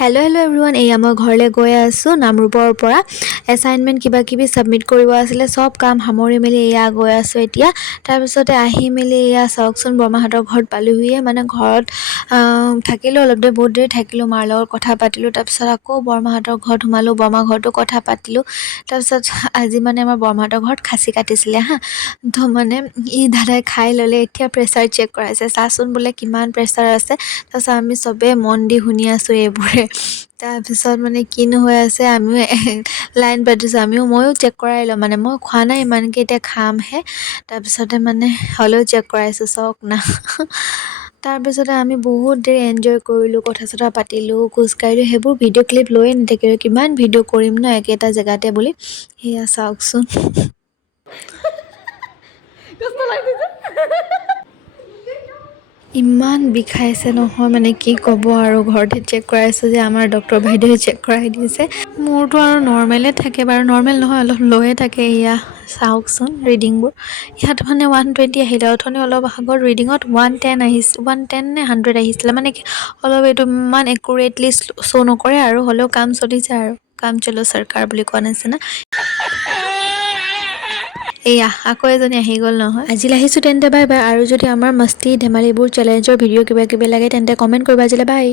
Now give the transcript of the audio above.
Hello' everyone, এয়া মই ঘৰলৈ গৈ আছোঁ নামৰূপৰ পৰা। এছাইনমেণ্ট কিবা কিবি ছাবমিট কৰিব আছিলে, চব কাম সামৰি মেলি এয়া গৈ আছোঁ এতিয়া। তাৰপিছতে আহি মেলি এয়া চাওকচোন, বৰমাহঁতৰ ঘৰত পালোহিয়ে। মানে ঘৰত থাকিলোঁ অলপ দেৰি, বহুত দেৰি থাকিলোঁ, মাৰ লগত কথা পাতিলোঁ। তাৰপিছত আকৌ বৰমাহঁতৰ ঘৰত সোমালোঁ, বৰমাৰ ঘৰতো কথা পাতিলোঁ। তাৰপিছত আজি মানে আমাৰ বৰমাহঁতৰ ঘৰত খাচী কাটিছিলে হা, তো মানে দাদাই খাই ল'লে, এতিয়া প্ৰেছাৰ চেক কৰাইছে, চাচোন বোলে কিমান প্ৰেছাৰ আছে। তাৰপিছত আমি চবেই মন দি শুনি আছোঁ এইবোৰে। তাৰপিছত মানে কিনো হৈ আছে, আমিও লাইন পাতিছোঁ, ময়ো চেক কৰাই লওঁ। মানে মই খোৱা নাই ইমানকৈ, এতিয়া খামহে। তাৰপিছতে মানে হ'লেও চেক কৰাইছোঁ, চাওক না। তাৰপিছতে আমি বহুত দেৰি এনজয় কৰিলোঁ, কথা চথা পাতিলোঁ, খোজকাঢ়িলোঁ, সেইবোৰ ভিডিঅ' ক্লিপ লৈয়ে নাথাকিলোঁ, কিমান ভিডিঅ' কৰিম ন একেটা জেগাতে বুলি। সেয়া চাওকচোন। ইমান বিষাইছে নহয়, মানে কি ক'ব আৰু। ঘৰতে চেক কৰাইছোঁ যে আমাৰ ডক্টৰ বাইদেৱে চেক কৰাই দিছে। মোৰতো আৰু নৰ্মেলে থাকে বাৰু, নৰ্মেল নহয়, অলপ লয়ে থাকে। এয়া চাওকচোন ৰিডিংবোৰ, ইয়াত মানে 120 আহিলে। অথনি অলপ আগৰ ৰিডিঙত 110 আহিছে, 110 নে 100 আহিছিলে। মানে কি অলপ এইটো ইমান একুৰেটলি শ্ব' নকৰে আৰু, হ'লেও কাম চলিছে আৰু, কাম চলো চৰকাৰ বুলি কোৱা নিচিনা। এয়া আকৌ এজনী আহি গ'ল নহয়। আজিলৈ আহিছোঁ তেন্তে, বাই বাই। আৰু যদি আমাৰ মস্তি ধেমালিবোৰ চেলেঞ্জৰ ভিডিঅ' কিবা কিবি লাগে তেন্তে কমেণ্ট কৰিবা। আজিলৈ বাই।